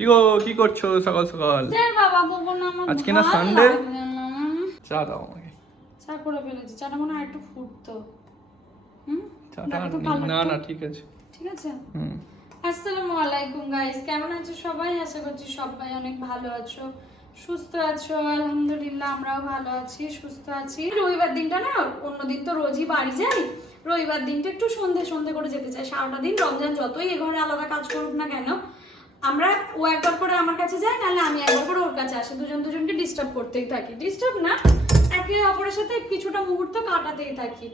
কি গো কি করছ? সকাল সকাল। আজকে না না। চা দাও আমাকে। চা করে ফেলেছি। চাটা মনে হয় একটু ফুটতো। না না ঠিক আছে। ঠিক আছে? আসসালামু আলাইকুম গাইস কেমন আছো সবাই? আশা করছি সবাই অনেক ভালো আছো। সুস্থ আছো আলহামদুলিল্লাহ আমরাও ভালো আছি সুস্থ আছি। রবিবার দিনটা না অন্যদিন তো রোজই বাড়ি যাই। রবিবার দিনটা একটু সন্ধে সন্ধে করে যেতে চাই। সারাটা দিন রমজান যতই এ ঘরে আলাদা কাজ করুক না কেন আমরা ও একবার করে আমার কাছে যাই নাহলে আমি একবার করে ওর কাছে আসি। দুজন দুজনকে ডিস্টার্ব করতেই থাকি। ডিস্টার্ব না, একে অপরের সাথে কিছুটা মুহূর্ত কাটাতেই থাকি।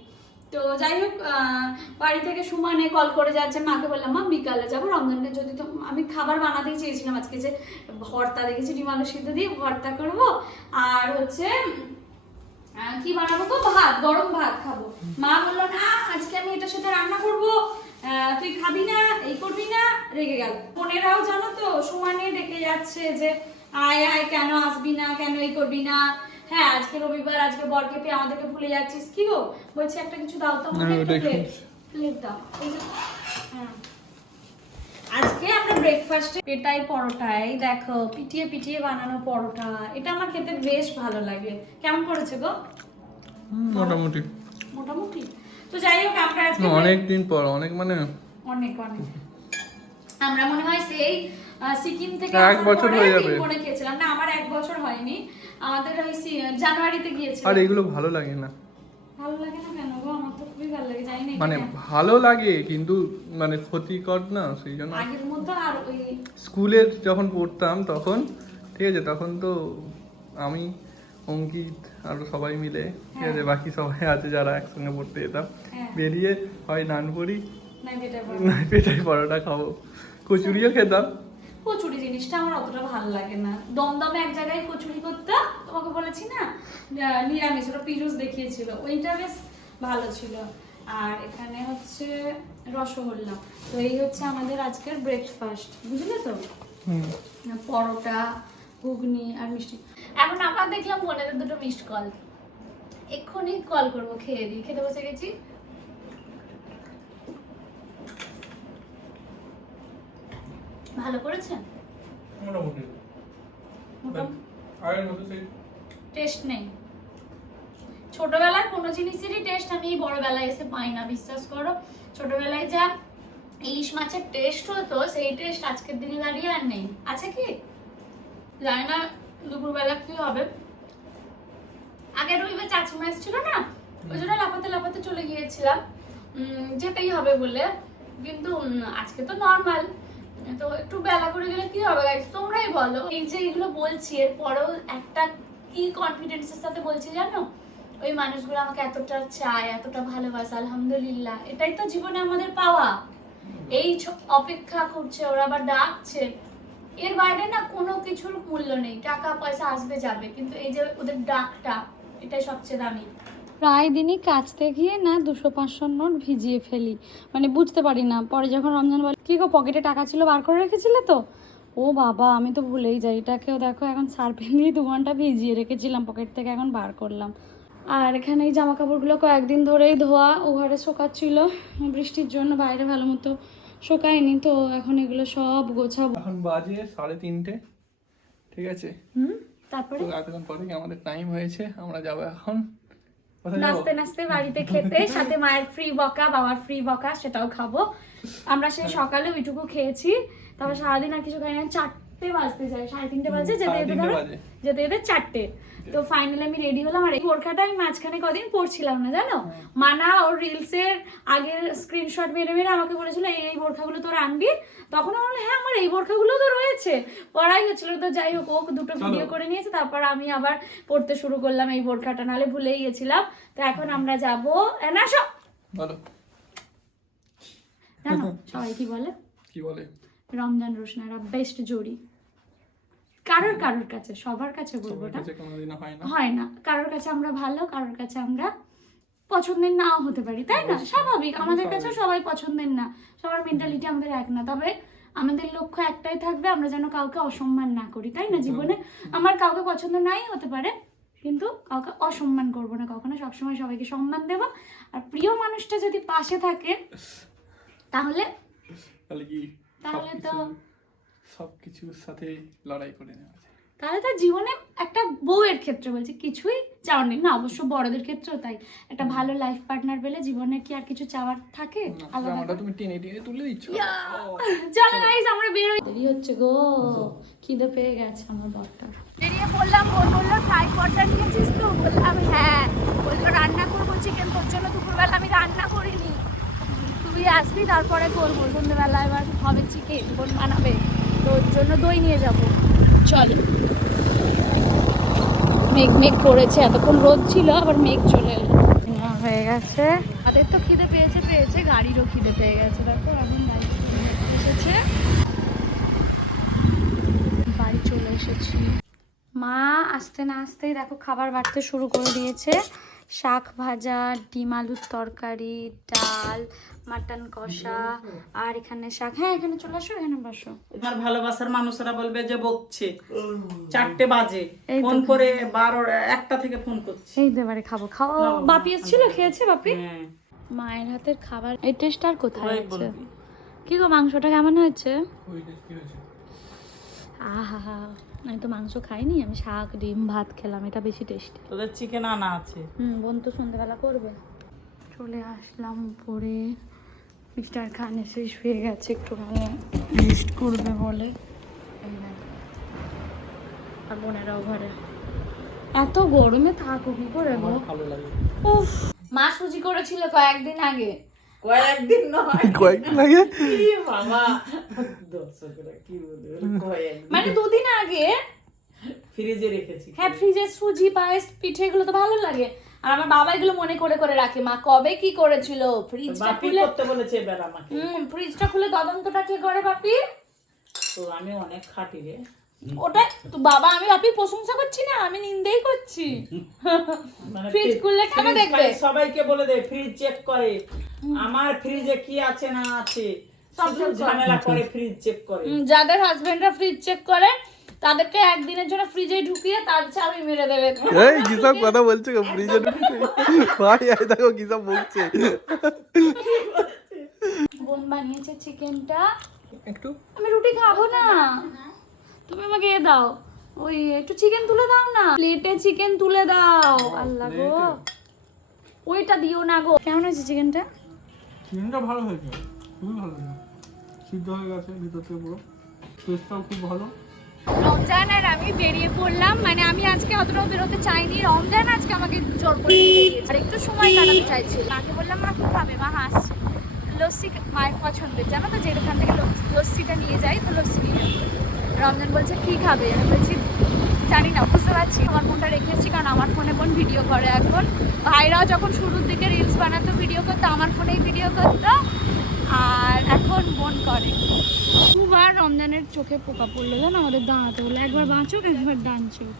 তো যাই হোক বাড়ি থেকে সুমানে কল করে যাচ্ছে। মাকে বললাম, মা, বিকালে যাব। রমজানকে যদি তো আমি খাবার বানাতেই চেয়েছিলাম আজকে যে ভর্তা দেখেছি, ডিম আলু সিদ্ধ দিয়ে ভর্তা করব। আর হচ্ছে কি বানাবো তো ভাত, গরম ভাত খাব। মা বলল, না, আজকে আমি এটার সাথে রান্না করব। তুই খাবি না এই করবি না রেগে গেল। বোনেরাও জানো তো সমানে ডেকে যাচ্ছে যে আয় আয় কেন আসবি না কেন এই করবি না? হ্যাঁ আজকে রবিবার আজকে বরকে পেয়ে আমাদেরকে ভুলে যাচ্ছিস। কি গো? বলছি একটা কিছু দাও তো আমাকে একটা প্লেট প্লেট দাও। হ্যাঁ। আজকে আমরা ব্রেকফাস্টে পেটাই পরোটাই। দেখো পিটিয়ে পিটিয়ে বানানো পরোটা। এটা আমার খেতে বেশ ভালো লাগে। কেমন করেছে গো? মোটামুটি। মোটামুটি? তো যাই হোক আমরা আজকে অনেক দিন পর অনেক মানে অনেক অনেক। আমরা মনে হয় সেই সিকিম থেকে এক বছর হয়ে যাবে। খেয়েছিলাম। না আমার এক বছর হয়নি। আমাদের ওই জানুয়ারিতে গিয়েছিলাম আর এগুলো ভালো লাগে না। ভালো লাগে না কেন গো? আমার তো খুবই ভালো লাগে জানি না মানে ভালো লাগে কিন্তু মানে ক্ষতিকর না সেই জন্য আগের মতো আর ওই স্কুলে যখন পড়তাম তখন ঠিক আছে তখন তো আমি অঙ্কিত আর সবাই মিলে ঠিক আছে? বাকি সবাই আছে যারা একসঙ্গে পড়তে যেতাম। হ্যাঁ। বেরিয়ে হয় নানপুরি না যেটা বলো। না পেটাই পরোটা খাব। কচুরিও খেতাম। কচুরি জিনিসটা আমার অতটা ভালো লাগে না। দমদমে এক জায়গায় কচুরি করতাম তোমাকে বলেছি না? নিরামিষ ওটা পিরুজ দেখিয়েছিল। ওইটা বেশ ভালো ছিল। আর এখানে হচ্ছে রসগোল্লা। তো এই হচ্ছে আমাদের আজকের ব্রেকফাস্ট বুঝলে তো? পরোটা ঘুগনি আর মিষ্টি। এখন আবার দেখলাম বোনেদের দুটো মিসড কল। এক্ষুনি কল করব খেয়ে দিই। খেতে বসে গেছি। ভালো করেছেন? মোটামুটি। টেস্ট নেই। ছোটবেলার কোনো জিনিসেরই টেস্ট আমি এই বড়বেলায় এসে পাই না বিশ্বাস করো। ছোটবেলায় যা ইলিশ মাছের টেস্ট হতো সেই টেস্ট আজকের দিনে দাঁড়িয়ে আর নেই। আছে কি? জানি না দুপুরবেলা কি হবে। আগের রবিবার এসেছিল না ওই জন্য লাফাতে লাফাতে চলে গিয়েছিলাম। যেতেই হবে বলে। কিন্তু আজকে তো নর্মাল তো একটু বেলা করে গেলে কি হবে? তোমরাই বলো। এই যে এগুলো বলছি এরপরেও একটা কি কনফিডেন্সের সাথে বলছি জানো? ওই মানুষগুলো আমাকে এতটা চায় এতটা ভালোবাসে আলহামদুলিল্লাহ। এটাই তো জীবনে আমাদের পাওয়া। এই অপেক্ষা করছে ওরা আবার ডাকছে। এর বাইরে না কোনো কিছুর মূল্য নেই। টাকা, পয়সা আসবে, যাবে। কিন্তু এই যে ওদের ডাকটা, এটাই সবচেয়ে দামি। প্রায় দিনই কাচতে গিয়ে না দুশো পাঁচশো নোট ভিজিয়ে ফেলি। মানে বুঝতে পারি না। পরে যখন রমজান বলে, কি গো, পকেটে টাকা ছিল, বার করে রেখেছিলে তো? ও বাবা, আমি তো ভুলেই যাই। এটাকেও দেখো, এখন সার্ফেন দিয়ে দু ঘণ্টা ভিজিয়ে রেখেছিলাম পকেট থেকে, এখন বার করলাম। আর এখানে এই জামা কাপড়গুলো কয়েকদিন ধরেই ধোয়া ও ঘরে শোকাচ্ছিল। বৃষ্টির জন্য বাইরে ভালো মতো শোকায়নি তো এখন এগুলো সব গোছাবো। এখন বাজে সাড়ে তিনটে ঠিক আছে? হুম তারপরে? এতক্ষণ পরে আমাদের টাইম হয়েছে? আমরা যাব এখন। নাচতে নাচতে বাড়িতে খেতে সাথে মায়ের ফ্রি বকা বাবার ফ্রি বকা সেটাও খাব। আমরা সেই সকালে ওইটুকু খেয়েছি তারপর সারাদিন আর কিছু খাই না চারটে বাজতে যায় সাড়ে তিনটে বাজে যেতে যেতে ধরো যেতে যেতে চারটে। তো ফাইনালি আমি রেডি হলাম আর এই বোরখাটা আমি মাঝখানে কদিন পরছিলাম না জানো? মানা ওর রিলসের আগের স্ক্রিনশট মেরে মেরে আমাকে বলেছিল এই এই বোরখাগুলো তোর আনবি? তখন আমি বললাম হ্যাঁ আমার এই বোরখাগুলো তো রয়েছে। পড়াই হচ্ছিল তো যাই হোক ও দুটো ভিডিও করে নিয়েছে তারপর আমি আবার পড়তে শুরু করলাম এই বোরখাটা নাহলে ভুলেই গেছিলাম। তো এখন আমরা যাব না সব বলো। জানো সবাই কি বলে? কি বলে? রমজান রোশনারা বেস্ট জোড়ি কারোর কারোর কাছে সবার কাছে বলব না। হয় না। কারোর কাছে আমরা ভালো কারোর কাছে আমরা পছন্দের নাও হতে পারি তাই না? স্বাভাবিক। আমাদের কাছেও সবাই পছন্দের না। সবার মেন্টালিটি আমাদের এক না। তবে আমাদের লক্ষ্য একটাই থাকবে আমরা যেন কাউকে অসম্মান না করি তাই না জীবনে? আমার কাউকে পছন্দ নাই হতে পারে কিন্তু কাউকে অসম্মান করব না কখনো। সবসময় সবাইকে সম্মান দেব। আর প্রিয় মানুষটা যদি পাশে থাকে তাহলে তাহলে তো সব কিছুর সাথে লড়াই করে নেওয়া যায়। তাহলে তার জীবনে একটা বউয়ের ক্ষেত্রে বলছি কিছুই চাওয়ার নেই। না অবশ্য বড়দের ক্ষেত্রেও তাই। একটা ভালো লাইফ পার্টনার পেলে জীবনে কি আর কিছু চাওয়ার থাকে? আলাদা তুমি টেনে টেনে তুলে দিচ্ছ। চলো গাইস আমরা বের হই। দেরি হচ্ছে গো। খিদে পেয়ে গেছে আমার বরটার বেরিয়ে পড়লাম বোন বলল ফ্রাই পটটা নিয়েছিস তো? বললাম হ্যাঁ। বলল রান্না করব চিকেন তোর জন্য। দুপুরবেলা আমি রান্না করিনি। তুই আসবি তারপরে করব। সন্ধ্যেবেলা এবার হবে চিকেন বোন বানাবে? তোর জন্য দই নিয়ে যাব। চল। মেঘ মেঘ করেছে এতক্ষণ রোদ ছিল আবার মেঘ চলে এলো। হয়ে গেছে। তাদের তো খিদে পেয়েছে পেয়েছে গাড়িরও খিদে পেয়ে গেছে। দেখো এখন গাড়ি এসেছে। বাড়ি চলে এসেছি। মা আসতে না আসতেই দেখো খাবার বাড়তে শুরু করে দিয়েছে। শাক ভাজা ডিম আলুর তরকারি ডাল মাটন কষা আর এখানে শাক। হ্যাঁ এখানে চলে আসো এখানে বসো। এবার ভালোবাসার মানুষরা বলবে যে বকছে। চারটে বাজে। ফোন করে বারো একটা থেকে ফোন করছে। এই তো এবারে খাব। খাওয়া বাপি এসেছিল? খেয়েছে বাপি? হ্যাঁ। মায়ের হাতের খাবার। এই টেস্ট আর কোথায় আছে কি গো মাংসটা কেমন হয়েছে? ওইটা কি হয়েছে? আহা। হা আমি তো মাংস খাইনি আমি শাক ডিম ভাত খেলাম এটা বেশি টেস্টি তোদের চিকেন আনা আছে? হুম বোন তো সন্ধ্যেবেলা করবে। চলে আসলাম উপরে। মিস্টার খান এসে শুয়ে গেছে একটুখানি রেস্ট করবে বলে। আর বোনেরাও ঘরে। এত গরমে থাকো কি করে ভালো লাগে। উফ মা সুজি করেছিল কয়েকদিন আগে। কয়েকদিন নয় কয়েকদিন লাগে? ই দর্শকরা কি বলবে? মানে দুদিন আগে ফ্রিজে রেখেছি। হ্যাঁ ফ্রিজের সুজি পায়েস পিঠে এগুলো তো ভালো লাগে। আর আমার বাবা এগুলো মনে করে করে রাখে। মা কবে কি করেছিল? ফ্রিজটা খুলে করতে বলেছে এবার আমাকে। হুম ফ্রিজটা খুলে তদন্তটা কে করে বাপি। তো আমি অনেক খাটি রে। ওটা তো বাবা আমি বাপির প্রশংসা করছি না আমি নিন্দেই করছি। মানে ফ্রিজ ফ্রি- খুললে কেন দেখবে? সবাইকে বলে দে ফ্রিজ চেক করে। আমার ফ্রিজে কি আছে না আছে? ঝামেলা করে ফ্রিজ চেক করে। যাদের হাজবেন্ডরা ফ্রিজ চেক করে তাদেরকে একদিনের জন্য ফ্রিজে ঢুকিয়ে তার চাবি মেরে দেবে। এই কিসব কথা বলছো গো ফ্রিজে ভাই এই দেখো কিসব বলছে। বোন বানিয়েছে চিকেনটা একটু। আমি রুটি খাব না। তুমি আমাকে এ দাও। ওই একটু চিকেন তুলে দাও না? প্লেটে চিকেন তুলে দাও। আল্লাহ গো। ওইটা দিও না গো। কেমন হয়েছে চিকেনটা চিকেনটা ভালো হয়েছে। খুবই ভালো হয়েছে। সিদ্ধ হয়ে গেছে ভিতর থেকে পুরো। টেস্টটাও খুব ভালো। রমজান আর আমি বেরিয়ে পড়লাম। মানে আমি আজকে অতটাও বেরোতে চাইনি। রমজান আজকে আমাকে জোর করে আর একটু সময় কাটাতে চাইছি। মাকে বললাম মা কি খাবে মা হাসছে। লস্যি মায়ের পছন্দের। জানো তো যেখান থেকে লস- লস্যিটা নিয়ে যাই তো লস্যি নিয়ে। রমজান বলছে কি খাবে? আমি বলছি জানি না বুঝতে পারছি। আমার ফোনটা রেখেছি কারণ আমার ফোনে বোন ভিডিও করে এখন? ভাইরাও যখন শুরুর দিকে রিলস বানাতো ভিডিও করতো আমার ফোনেই ভিডিও করতো আর এখন বোন করে। দুবার রমজানের চোখে পোকা পড়ল জানো? আমাদের দাঁড়াতে বলে একবার বাঁচুক একবার ডান চোখ।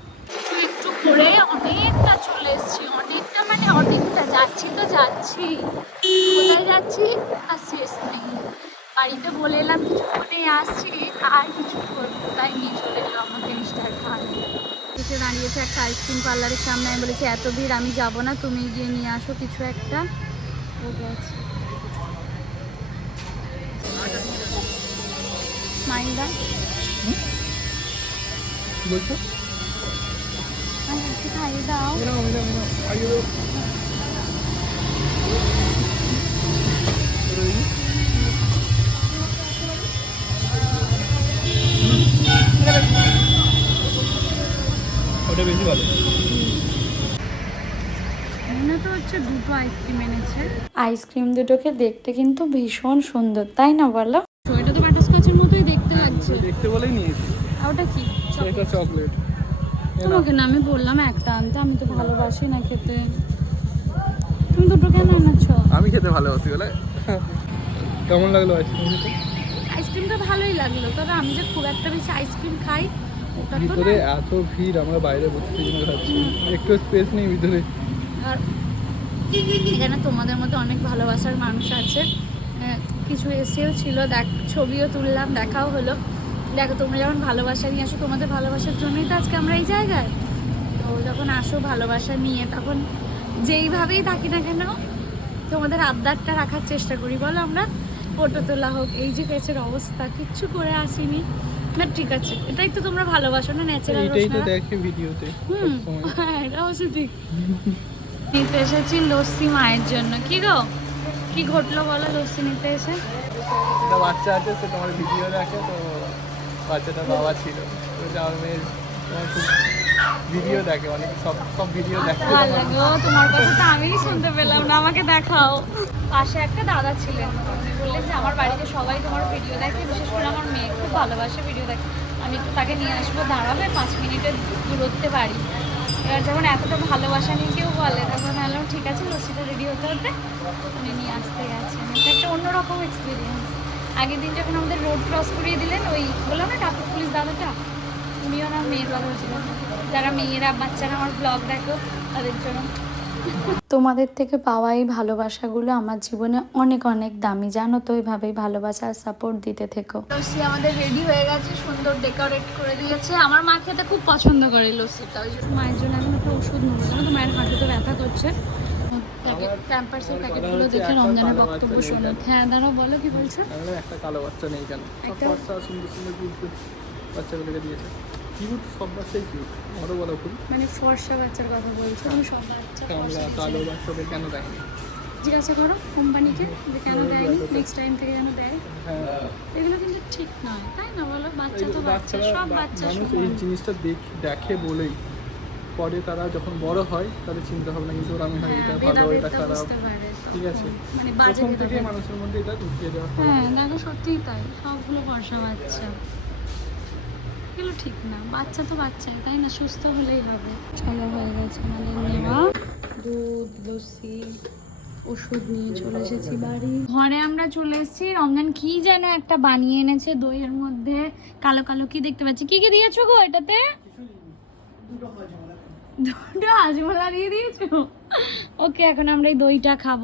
একটু করে অনেকটা চলে এসেছি অনেকটা মানে অনেকটা যাচ্ছি তো যাচ্ছি। কোথায় যাচ্ছি? বাড়িতে বলে এলাম কিছুক্ষণে আসছি আর কিছু করব। তাই নিয়ে চলে এলো আমাকে মিস্টার খান। এসে দাঁড়িয়েছে একটা আইসক্রিম পার্লারের সামনে। আমি বলেছি এত ভিড় আমি যাব না তুমি গিয়ে নিয়ে আসো কিছু একটা। ও গেছে। মাইন্দা? বলছো? খাইয়ে দাও। ওটা বেশি ভালো। তো হচ্ছে দুটো আইসক্রিম এনেছে। আইসক্রিম দুটোকে দেখতে কিন্তু ভীষণ সুন্দর তাই না বলো? এটা তো বাটারস্কচের মতোই দেখতে লাগছে। দেখতে বলেই নিয়েছি। ওটা কি? এটা চকলেট। তোমাকে না আমি বললাম একটা আনতে আমি তো ভালোবাসি না খেতে। তুমি দুটো কেন এনেছো? আমি খেতে ভালোবাসি বলে। কেমন লাগল আইসক্রিম আইসক্রিমটা ভালোই লাগল তবে আমি যে খুব একটা বেশি আইসক্রিম খাই ভিতরে এত ভিড় আমরা বাইরে বসে জন্য খাচ্ছি। একটু স্পেস নেই ভিতরে। আর এখানে তোমাদের মতো অনেক ভালোবাসার মানুষ আছে। কিছু এসেও ছিল দেখ ছবিও তুললাম দেখাও হলো। দেখো তোমরা যখন ভালোবাসা নিয়ে আসো তোমাদের ভালোবাসার জন্যই তো আজকে আমরা এই জায়গায়। তো যখন আসো ভালোবাসা নিয়ে তখন যেইভাবেই থাকি না কেন তোমাদের আবদারটা রাখার চেষ্টা করি। বলো আমরা ফটো তোলা হোক এই যে পেছের অবস্থা কিচ্ছু করে আসিনি। না ঠিক আছে। এটাই তো তোমরা ভালোবাসো না ন্যাচারাল এটাই তো দেখে ভিডিওতে হুম। হ্যাঁ এটা অবশ্য ঠিক। নিতে এসেছি লস্যি মায়ের জন্য। কি গো? কি ঘটলো বলো লস্যি নিতে এসে? একটা বাচ্চা আছে সে তোমার ভিডিও দেখে তো বাচ্চাটার বাবা ছিল। তো যাওয়ার মেয়ের তোমার ভিডিও দেখে অনেক সব সব ভিডিও দেখে। ভালো লাগে ও তোমার কথা তো আমিই শুনতে পেলাম না, আমাকে দেখাও। পাশে একটা দাদা ছিলেন বললেন যে আমার বাড়িতে সবাই তোমার ভিডিও দেখে, বিশেষ করে আমার মেয়ে খুব ভালোবাসে ভিডিও দেখে। আমি একটু তাকে নিয়ে আসব, দাঁড়াবে, পাঁচ মিনিটের দূরত্বে বাড়ি। এবার যখন এতটা ভালোবাসা নিয়ে কেউ বলে, তখন আলাম ঠিক আছে, লস্যিটা রেডি হতে হতে উনি নিয়ে আসতে গেছেন। এটা একটা অন্যরকম এক্সপিরিয়েন্স আগের দিন যখন আমাদের রোড ক্রস করিয়ে দিলেন, ওই বললাম না ট্রাফিক পুলিশ দাদাটা? উনিও আমার মেয়ের কথা বলছিলেন যারা মেয়েরা বাচ্চারা আমার ব্লগ দেখো তাদের জন্য। তোমাদের থেকে পাওয়া এই ভালোবাসাগুলো আমার জীবনে অনেক অনেক দামি। জানো তো এইভাবেই ভালোবাসা আর সাপোর্ট দিতে থেকো। লস্যি আমাদের রেডি হয়ে গেছে সুন্দর ডেকোরেট করে দিয়েছে। আমার মা খেতে খুব পছন্দ করে লস্যিটা ওই মায়ের জন্য আমি একটা ওষুধ নেব। জানো তো মায়ের হাঁটুতে ব্যথা করছে। প্যাম্পার্সের প্যাকেটগুলো দেখে রমজানের বক্তব্য শোনো। হ্যাঁ দাঁড়াও বলো কি বলছো? একটা কালো বাচ্চা নেই কেন একটা- বাচ্চা সুন্দর সুন্দর বাচ্চাগুলোকে দিয়েছে। কিউট সব বাচ্চাই কিউট বড় বড় ফুল মানে ফর্সা বাচ্চার কথা বলছো তুমি সব বাচ্চা আমরা কালো। বাচ্চাদের কেন দেয়নি জিজ্ঞাসা করো কোম্পানিকে যে কেন দেয়নি নেক্সট টাইম থেকে যেন দেয়। হ্যাঁ। এগুলো কিন্তু ঠিক নয় তাই না বলো? বাচ্চা তো বাচ্চা সব বাচ্চা মানুষ এই জিনিসটা দেখ- দেখে বলেই। পরে তারা যখন বড় হয় তাদের চিন্তা ভাবনা কিন্তু ওরা আমি হয় হ্যাঁ, এটা ভালো এটা খারাপ। ঠিক আছে। মানে প্রথম থেকে মানুষের মধ্যে এটা ঢুকিয়ে দেওয়া হয়। হ্যাঁ দেখো সত্যিই তাই সবগুলো বর্ষা বাচ্চা। এগুলো ঠিক না। বাচ্চা তো বাচ্চাই তাই না? সুস্থ হলেই হবে। চলো হয়ে গেছে আমাদের নেওয়া। দুধ লস্যি ওষুধ নিয়ে চলে এসেছি বাড়ি। ঘরে আমরা চলে এসেছি। রমজান কি যেন একটা বানিয়ে এনেছে দইয়ের মধ্যে। কালো কালো কি দেখতে পাচ্ছি? কি কি দিয়েছ গো এটাতে? দুটো হাজমোলা দিয়ে দিয়েছ? ওকে এখন আমরা এই দইটা খাব।